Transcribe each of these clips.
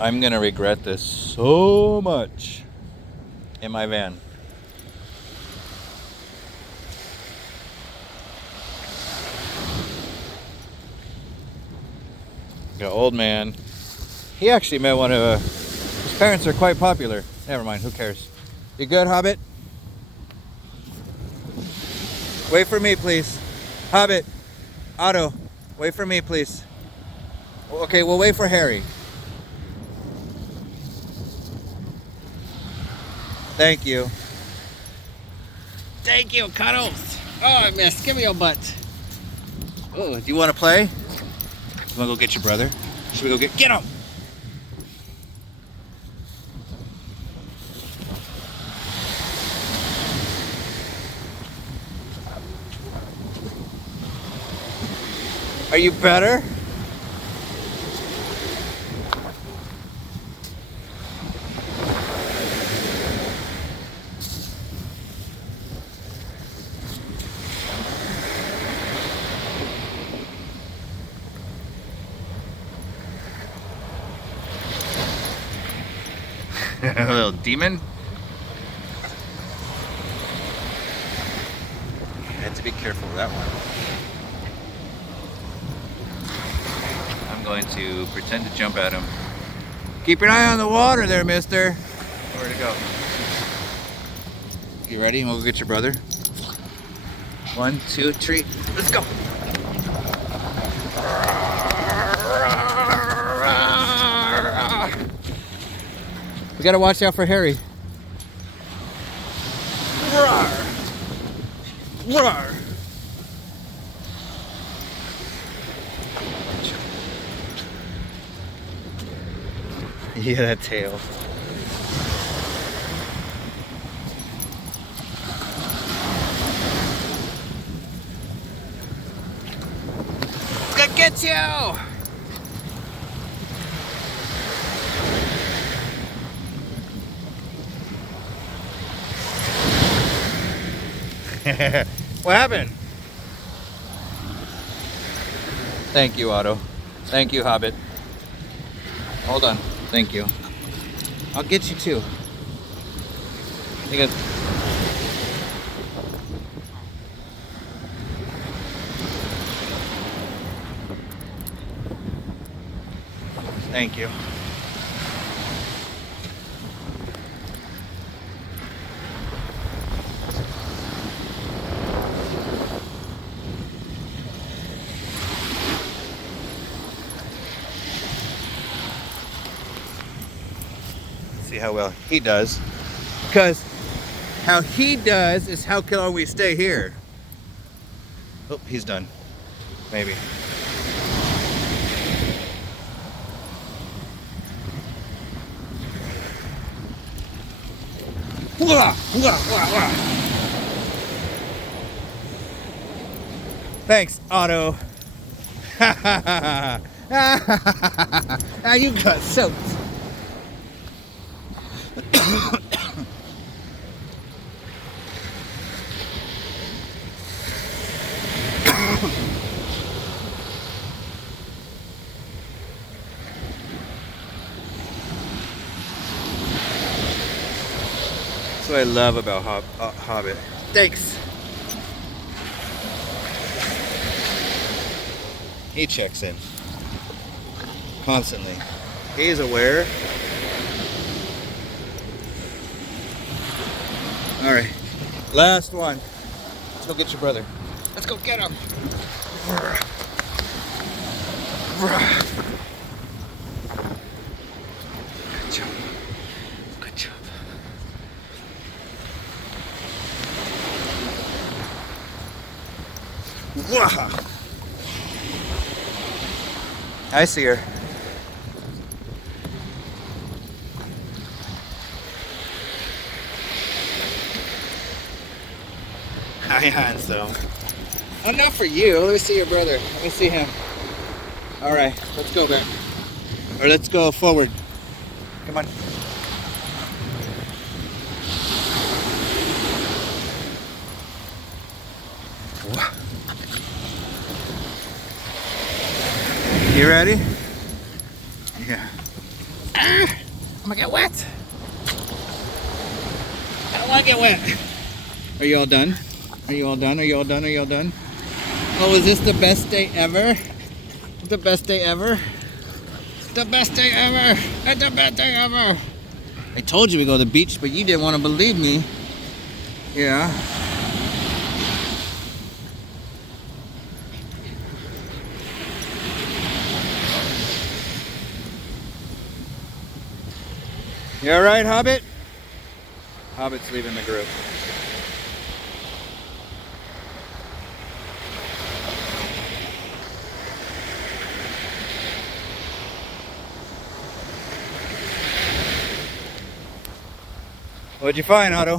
I'm gonna regret this so much in my van. The old man. He actually met one of his parents are quite popular. Never mind, who cares? You good, Hobbit? Wait for me, please. Hobbit, Otto, wait for me, please. Okay, we'll wait for Harry. Thank you. Thank you, Cuddles. Oh, I missed. Give me your butt. Oh, do you want to play? You want to go get your brother? Should we go get him? Are you better? A little demon. I had to be careful with that one. I'm going to pretend to jump at him. Keep your eye on the water there, mister. Where'd it go? You ready? We'll go get your brother. 1, 2, 3. Let's go. We gotta watch out for Harry. Roar! Roar! Yeah, that tail. It's gonna get you! What happened? Thank you, Otto. Thank you, Hobbit. Hold on. Thank you. I'll get you too. You got... Thank you. See how well he does, because how he does is how long we stay here. Oh, he's done. Maybe. Thanks, Otto. You got soaked. That's what I love about Hobbit. Thanks. He checks in constantly. He's aware. All right, last one. Let's go get your brother. Let's go get him. Good job. Good job. I see her. Hi, handsome. Enough for you. Let me see your brother. Let me see him. All right, let's go back. Or let's go forward. Come on. You ready? Yeah. Ah, I'm gonna get wet. I don't want to get wet. Are you all done? Are you all done? Are you all done? Are you all done? Oh, is this the best day ever? The best day ever? The best day ever! It's the best day ever! I told you we go to the beach, but you didn't want to believe me. Yeah. You alright, Hobbit? Hobbit's leaving the group. What'd you find, Otto?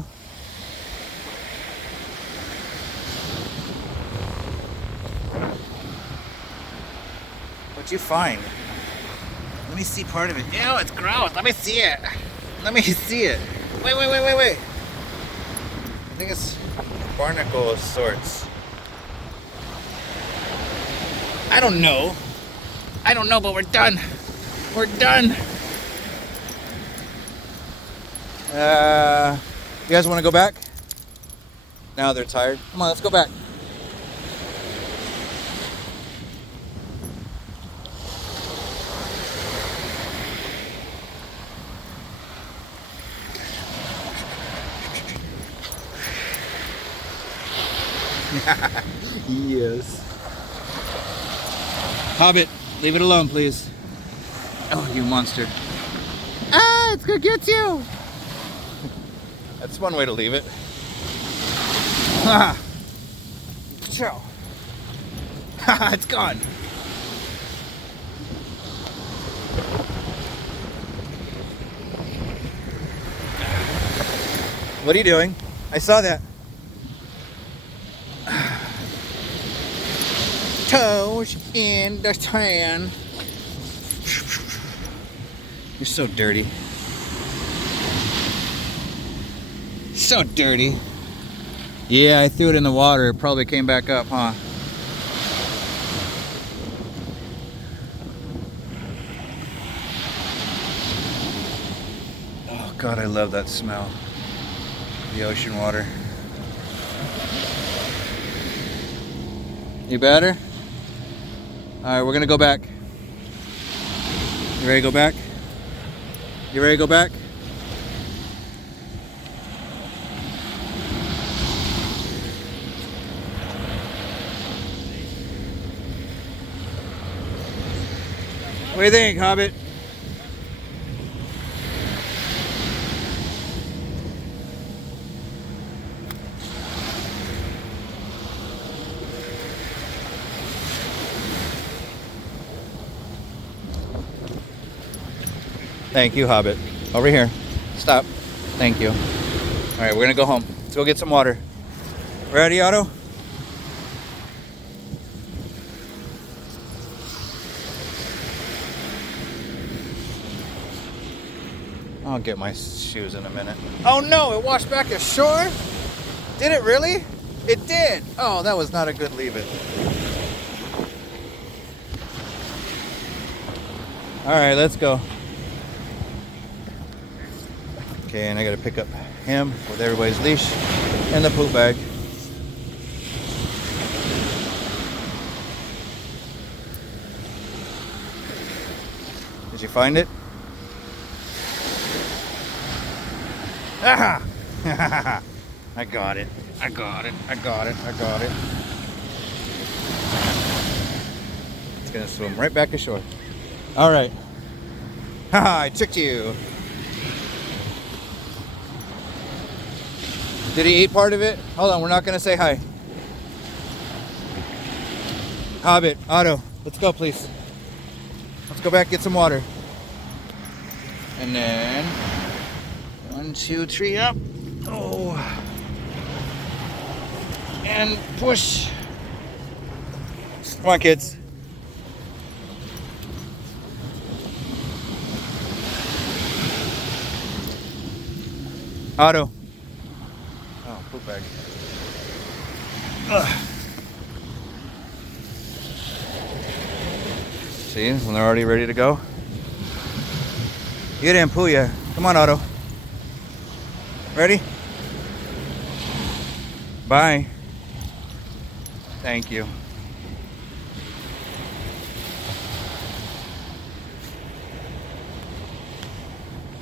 What'd you find? Let me see part of it. Ew, it's gross. Let me see it. Let me see it. Wait. I think it's barnacle of sorts. I don't know. But we're done. We're done. You guys want to go back? Now they're tired. Come on, let's go back. Yes. Hobbit, leave it alone, please. Oh, you monster. Ah, it's gonna get you. That's one way to leave it. Ha! Ciao. Ha! It's gone. What are you doing? I saw that. Toes in the sand. You're so dirty. So dirty. Yeah, I threw it in the water. It probably came back up, huh? Oh God, I love that smell. The ocean water. You better? Alright, we're gonna go back. You ready to go back? You ready to go back? What do you think, Hobbit? Thank you, Hobbit. Over here. Stop. Thank you. All right, we're gonna go home. Let's go get some water. Ready, Otto? I'll get my shoes in a minute. Oh no, it washed back ashore? Did it really? It did. Oh, that was not a good leave it. All right, let's go. Okay, and I gotta pick up him with everybody's leash and the poop bag. Did you find it? Ah! I got it. I got it. I got it. I got it. It's gonna swim right back ashore. All right. Haha, I tricked you. Did he eat part of it? Hold on, we're not gonna say hi. Hobbit, Otto, let's go, please. Let's go back, get some water. And then 1, 2, 3 up. Oh. And push. Come on, kids. Otto. Oh, poop bag. Ugh. See, when they're already ready to go. You didn't poo yet. Come on, Otto. Ready? Bye. Thank you.